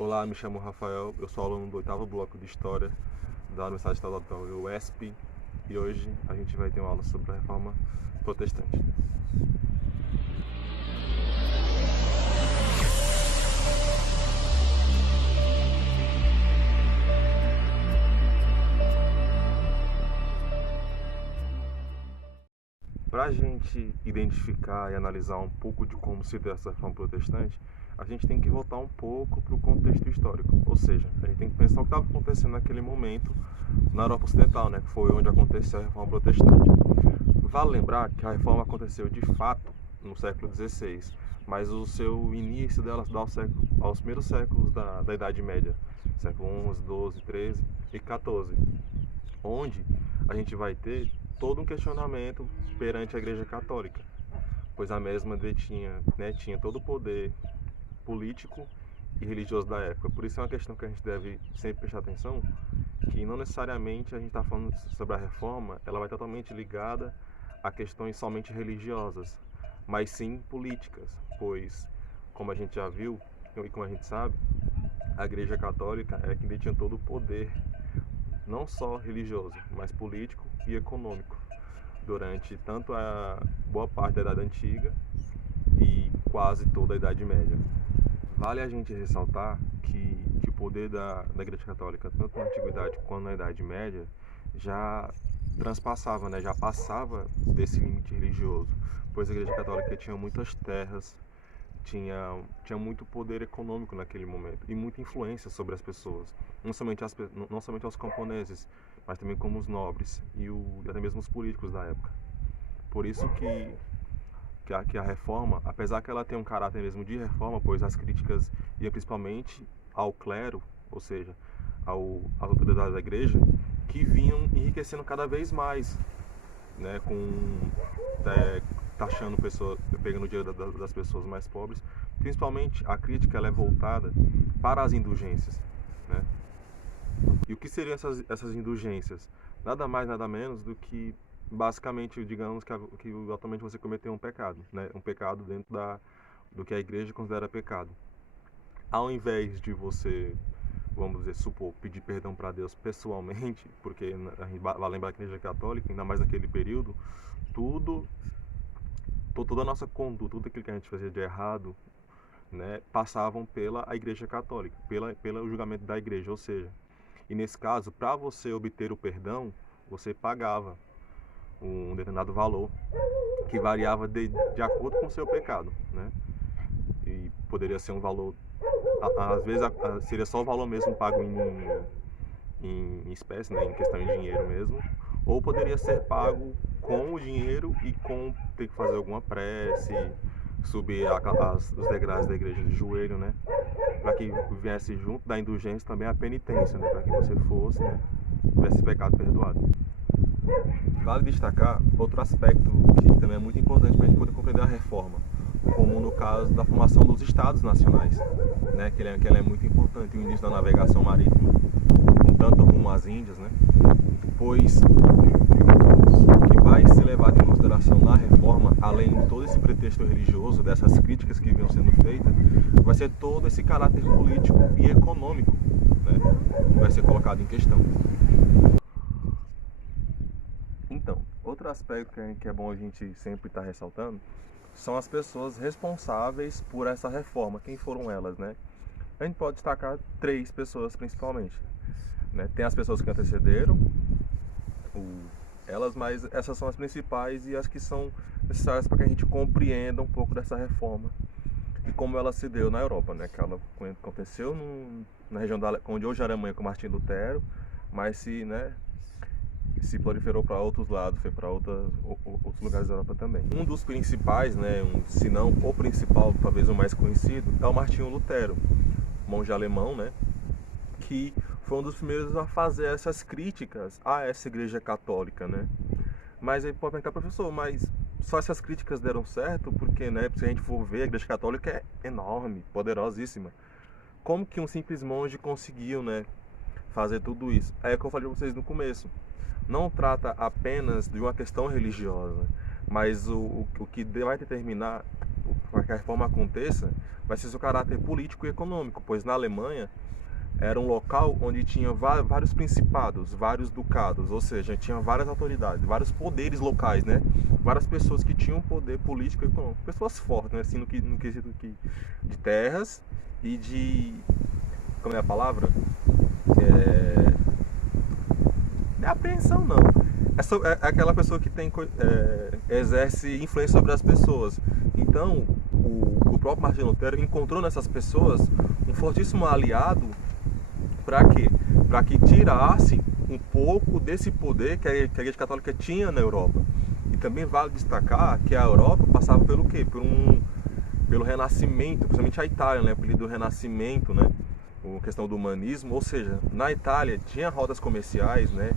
Olá, me chamo Rafael, eu sou aluno do 8º bloco de História da Universidade Estadual UESP e hoje a gente vai ter uma aula sobre a Reforma Protestante. Para a gente identificar e analisar um pouco de como se deu essa Reforma Protestante, a gente tem que voltar um pouco para o contexto histórico, ou seja, a gente tem que pensar o que estava acontecendo naquele momento na Europa Ocidental, né, que foi onde aconteceu a Reforma Protestante. Vale lembrar que a Reforma aconteceu de fato no século XVI, mas o seu início dela se dá aos primeiros séculos da Idade Média, século XI, XII, XIII e XIV, onde a gente vai ter todo um questionamento perante a Igreja Católica, pois a mesma tinha todo o poder político e religioso da época. Por isso é uma questão que a gente deve sempre prestar atenção, que não necessariamente a gente está falando sobre a reforma, ela vai totalmente ligada a questões somente religiosas, mas sim políticas, pois, como a gente já viu e como a gente sabe, a Igreja Católica é quem detinha todo o poder, não só religioso, mas político e econômico, durante tanto a boa parte da Idade Antiga e quase toda a Idade Média. Vale a gente ressaltar que o poder da Igreja Católica, tanto na Antiguidade quanto na Idade Média, já transpassava, né, já passava desse limite religioso, pois a Igreja Católica tinha muitas terras, tinha muito poder econômico naquele momento e muita influência sobre as pessoas, não somente aos camponeses, mas também como os nobres e até mesmo os políticos da época. Por isso que a reforma, apesar que ela tem um caráter mesmo de reforma, pois as críticas iam principalmente ao clero, ou seja, às autoridades da igreja, que vinham enriquecendo cada vez mais, né, taxando pessoas, pegando o dinheiro das pessoas mais pobres. Principalmente a crítica ela é voltada para as indulgências, né? E o que seriam essas indulgências? Nada mais, nada menos do que basicamente, digamos que atualmente você cometeu um pecado, né? Um pecado dentro do que a igreja considera pecado. Ao invés de você, vamos dizer, pedir perdão para Deus pessoalmente, porque a gente vai lembrar que a igreja católica, ainda mais naquele período, toda a nossa conduta, tudo aquilo que a gente fazia de errado, né, passavam pela igreja católica, pelo julgamento da igreja, ou seja, e nesse caso, para você obter o perdão, você pagava um determinado valor que variava de acordo com o seu pecado, né? E poderia ser um valor, às vezes seria só o valor mesmo pago em espécie, né? Em questão de dinheiro mesmo, ou poderia ser pago com o dinheiro e com ter que fazer alguma prece, subir os degraus da igreja de joelho, né? Para que viesse junto da indulgência também a penitência, né? Para que você fosse, né, tivesse pecado perdoado. Vale destacar outro aspecto que também é muito importante para a gente poder compreender a reforma, como no caso da formação dos estados nacionais, né, que ela é muito importante, o início da navegação marítima, com tanto rumo às Índias, né, pois o que vai ser levado em consideração na reforma, além de todo esse pretexto religioso, dessas críticas que vinham sendo feitas, vai ser todo esse caráter político e econômico, né, que vai ser colocado em questão. Então, outro aspecto que é bom a gente sempre estar ressaltando são as pessoas responsáveis por essa reforma. Quem foram elas, né? A gente pode destacar 3 pessoas principalmente, né? Tem as pessoas que antecederam elas, mas essas são as principais e as que são necessárias para que a gente compreenda um pouco dessa reforma e como ela se deu na Europa, né? Que ela aconteceu na região onde hoje é a Alemanha com Martinho Lutero, mas se proliferou para outros lados, foi para outros lugares da Europa também. Um dos principais, né, se não o principal, talvez o mais conhecido, é o Martinho Lutero, monge alemão, né, que foi um dos primeiros a fazer essas críticas a essa igreja católica, né. Mas aí pode perguntar, professor, mas só essas críticas deram certo? Porque, né, se a gente for ver, a igreja católica é enorme, poderosíssima. Como que um simples monge conseguiu, né, fazer tudo isso? É o que eu falei para vocês no começo. Não trata apenas de uma questão religiosa, mas o que vai determinar para que a reforma aconteça, vai ser seu caráter político e econômico, pois na Alemanha era um local onde tinha vários principados, vários ducados, ou seja, tinha várias autoridades, vários poderes locais, né? Várias pessoas que tinham poder político e econômico, pessoas fortes, né? Assim, no quesito de terras e de, como é a palavra? Não é apreensão, não. É aquela pessoa que exerce influência sobre as pessoas. Então, o próprio Martinho Lutero encontrou nessas pessoas um fortíssimo aliado. Para quê? Para que tirasse um pouco desse poder que a Igreja Católica tinha na Europa. E também vale destacar que a Europa passava pelo quê? Pelo Renascimento, principalmente a Itália, né? Pelo Renascimento, né? A questão do humanismo, ou seja, na Itália tinha rotas comerciais, né?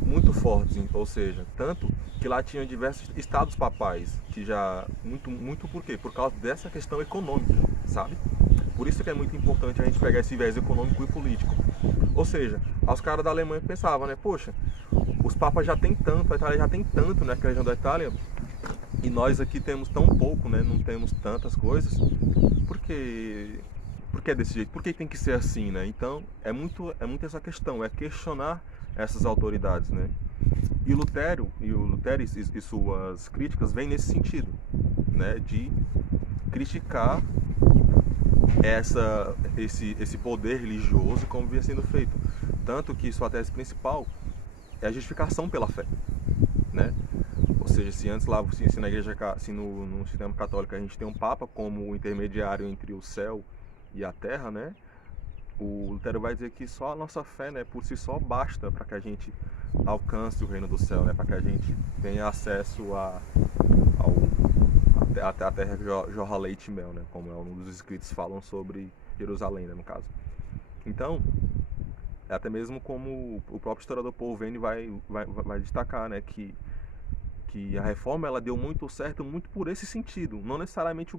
Muito fortes, ou seja, tanto que lá tinha diversos estados papais, que já muito por quê? Por causa dessa questão econômica, sabe? Por isso que é muito importante a gente pegar esse viés econômico e político. Ou seja, os caras da Alemanha pensavam, né? Poxa, os papas já tem tanto, a Itália já tem tanto, né? Que a região da Itália, e nós aqui temos tão pouco, né? Não temos tantas coisas. Por que é desse jeito? Por que tem que ser assim, né? Então, é muito essa questão, é questionar essas autoridades, né? E o Lutero e suas críticas vêm nesse sentido, né? De criticar esse poder religioso como vinha sendo feito. Tanto que sua tese principal é a justificação pela fé, né? Ou seja, se antes lá, se na igreja, se no sistema católico a gente tem um papa como intermediário entre o céu e a terra, né? O Lutero vai dizer que só a nossa fé, né, por si só basta para que a gente alcance o reino do céu, né? Para que a gente tenha acesso a terra que jorra leite e mel, né? Como um dos escritos falam sobre Jerusalém, né, no caso. Então, até mesmo como o próprio historiador Paul Venn vai destacar, né, que a reforma ela deu muito certo muito por esse sentido, não necessariamente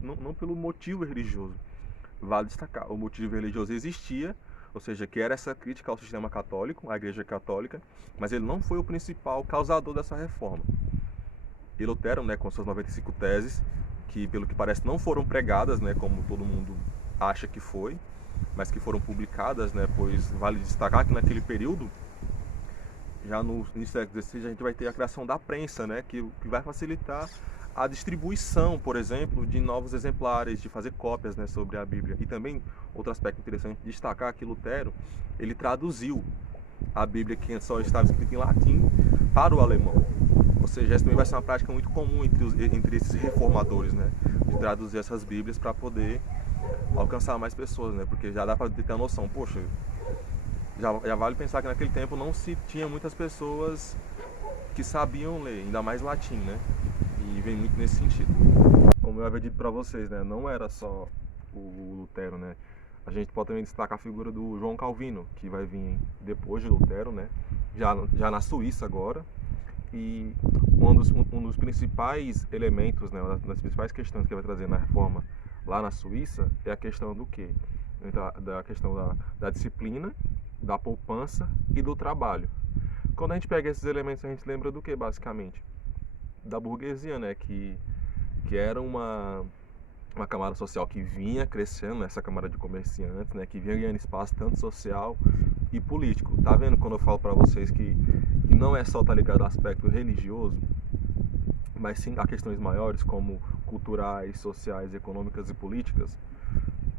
não pelo motivo religioso. Vale destacar, o motivo religioso existia, ou seja, que era essa crítica ao sistema católico, à Igreja Católica, mas ele não foi o principal causador dessa reforma. E Lutero, né, com suas 95 teses, que pelo que parece não foram pregadas, né, como todo mundo acha que foi, mas que foram publicadas, né, pois vale destacar que naquele período, já no início do século XVI, a gente vai ter a criação da prensa, né, que vai facilitar a distribuição, por exemplo, de novos exemplares, de fazer cópias, né, sobre a Bíblia. E também, outro aspecto interessante de destacar, que Lutero, ele traduziu a Bíblia, que só estava escrita em latim, para o alemão. Ou seja, essa também vai ser uma prática muito comum entre esses reformadores, né, de traduzir essas Bíblias para poder alcançar mais pessoas, né, porque já dá para ter a noção, poxa, já vale pensar que naquele tempo não se tinha muitas pessoas que sabiam ler, ainda mais latim, né? E vem muito nesse sentido. Como eu havia dito para vocês, né? Não era só o Lutero, né? A gente pode também destacar a figura do João Calvino, que vai vir depois de Lutero, né? Já na Suíça agora. E um dos principais elementos, né? Uma das principais questões que vai trazer na reforma lá na Suíça é a questão do quê? Da questão da disciplina, da poupança e do trabalho. Quando a gente pega esses elementos, a gente lembra do que, basicamente? Da burguesia, né? Que era uma camada social que vinha crescendo, essa camada de comerciantes, né? Que vinha ganhando espaço tanto social e político. Tá vendo quando eu falo para vocês que não é só estar ligado ao aspecto religioso, mas sim a questões maiores como culturais, sociais, econômicas e políticas?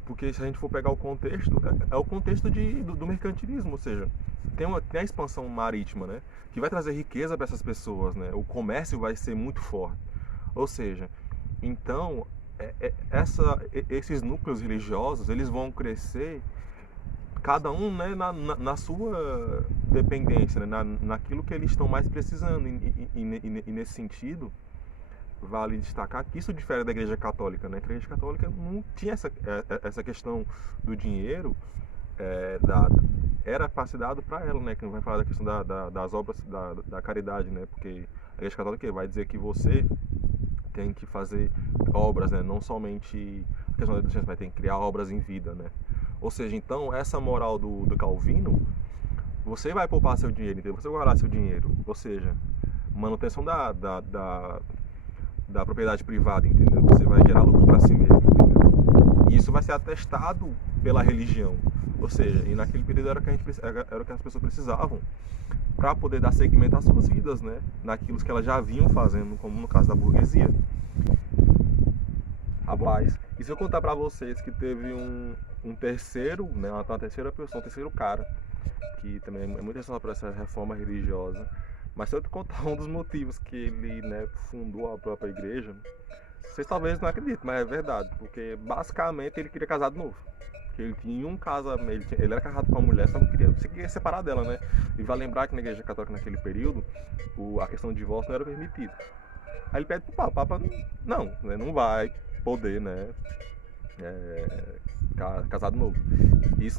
Porque se a gente for pegar o contexto, é o contexto do mercantilismo, ou seja, tem a expansão marítima, né, que vai trazer riqueza para essas pessoas, né, o comércio vai ser muito forte. Ou seja, então, esses núcleos religiosos, eles vão crescer, cada um, né, na sua dependência, né, naquilo que eles estão mais precisando, e nesse sentido, vale destacar que isso difere da Igreja Católica, né? A Igreja Católica não tinha essa questão do dinheiro, era dado para ela, né? Que não vai falar da questão das obras da caridade, né? Porque a Igreja Católica vai dizer que você tem que fazer obras, né? Não somente a questão da indulgência, mas tem que criar obras em vida, né? Ou seja, então essa moral do Calvino, você vai poupar seu dinheiro, então você vai guardar seu dinheiro, ou seja, manutenção da propriedade privada, entendeu? Você vai gerar lucro para si mesmo, entendeu? E isso vai ser atestado pela religião. Ou seja, e naquele período era o que as pessoas precisavam para poder dar seguimento às suas vidas, né? Naquilo que elas já vinham fazendo, como no caso da burguesia. Rapaz, e se eu contar para vocês que teve um terceiro, né, uma terceira pessoa, um terceiro cara, que também é muito responsável por essa reforma religiosa, mas se eu te contar um dos motivos que ele, né, fundou a própria igreja, vocês talvez não acreditem, mas é verdade, porque basicamente ele queria casar de novo. Ele tinha um casamento, ele era casado com uma mulher, só que você queria separar dela, né? E vai lembrar que na igreja católica naquele período, a questão de divórcio não era permitida. Aí ele pede pro Papa, o Papa não, né, não vai poder, né, casar de novo.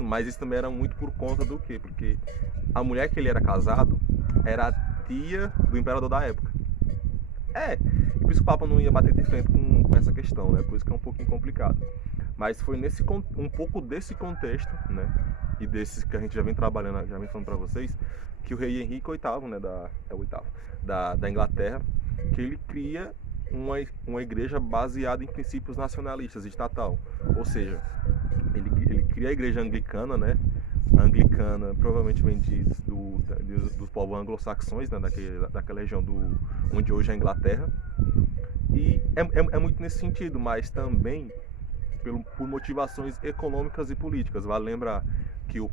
Mas isso também era muito por conta do quê? Porque a mulher que ele era casado era a tia do imperador da época. E por isso que o Papa não ia bater de frente com essa questão, né? Por isso que é um pouquinho complicado. Mas foi um pouco desse contexto, né? E desses que a gente já vem trabalhando, já vem falando para vocês, que o rei Henrique VIII, né? Da Inglaterra, que ele cria uma igreja baseada em princípios nacionalistas, estatal. Ou seja, ele cria a igreja anglicana, né? A anglicana provavelmente vem dos povos anglo-saxões, né? daquela região onde hoje é a Inglaterra. E é muito nesse sentido, mas também por motivações econômicas e políticas. Vale lembrar que o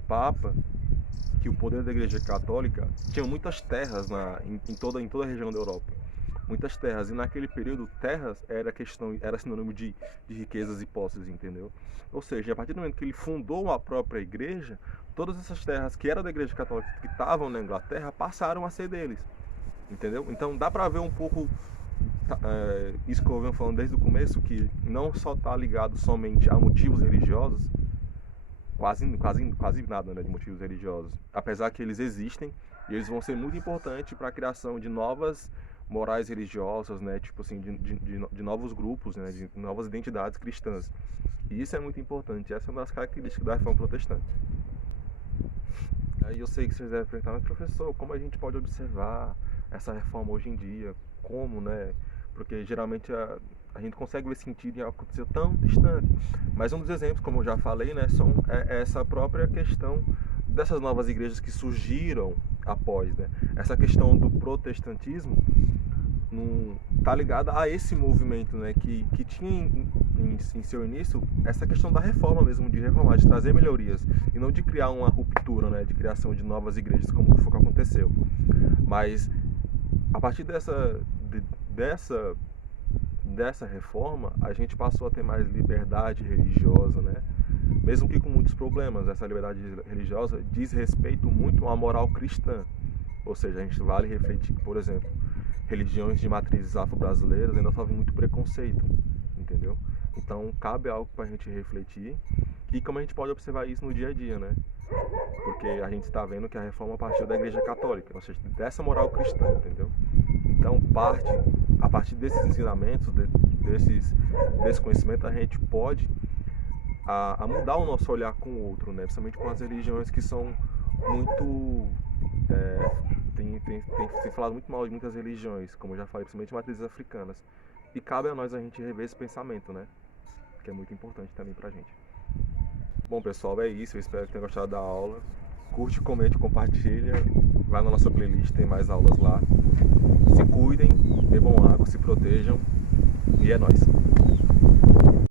poder da Igreja Católica tinha muitas terras em toda a região da Europa. Muitas terras, e naquele período terras era sinônimo de riquezas e posses, entendeu? Ou seja, a partir do momento que ele fundou a própria igreja, todas essas terras que eram da Igreja Católica, que estavam na Inglaterra, passaram a ser deles, entendeu? Então dá pra ver um pouco isso que eu venho falando desde o começo, que não só está ligado somente a motivos religiosos, quase nada, né, de motivos religiosos, apesar que eles existem e eles vão ser muito importantes para a criação de novas morais religiosas, né, tipo assim, de novos grupos, né, de novas identidades cristãs. E isso é muito importante, essa é uma das características da reforma protestante. Aí eu sei que vocês devem perguntar, mas professor, como a gente pode observar essa reforma hoje em dia? Como, né? Porque geralmente a gente consegue ver sentido em algo que aconteceu tão distante. Mas um dos exemplos, como eu já falei, né, é essa própria questão dessas novas igrejas que surgiram após, né? Essa questão do protestantismo está ligada a esse movimento, né, que tinha em seu início essa questão da reforma mesmo, de reformar, de trazer melhorias e não de criar uma ruptura, né, de criação de novas igrejas, como foi o que aconteceu. Mas a partir dessa reforma, a gente passou a ter mais liberdade religiosa, né? Mesmo que com muitos problemas. Essa liberdade religiosa diz respeito muito à moral cristã. Ou seja, a gente vale refletir que, por exemplo, religiões de matrizes afro-brasileiras ainda sofrem muito preconceito, entendeu? Então, cabe algo para a gente refletir e como a gente pode observar isso no dia a dia, né? Porque a gente está vendo que a reforma partiu da Igreja Católica, ou seja, dessa moral cristã, entendeu? Então, a partir desses ensinamentos, desse conhecimento, a gente pode mudar o nosso olhar com o outro, né? Principalmente com as religiões que são muito... Tem falado muito mal de muitas religiões, como eu já falei, principalmente matrizes africanas. E cabe a nós a gente rever esse pensamento, né? Que é muito importante também pra gente. Bom, pessoal, é isso. Eu espero que tenham gostado da aula. Curte, comente, compartilha. Vai na nossa playlist, tem mais aulas lá. Se cuidem, bebam água, se protejam. E é nóis.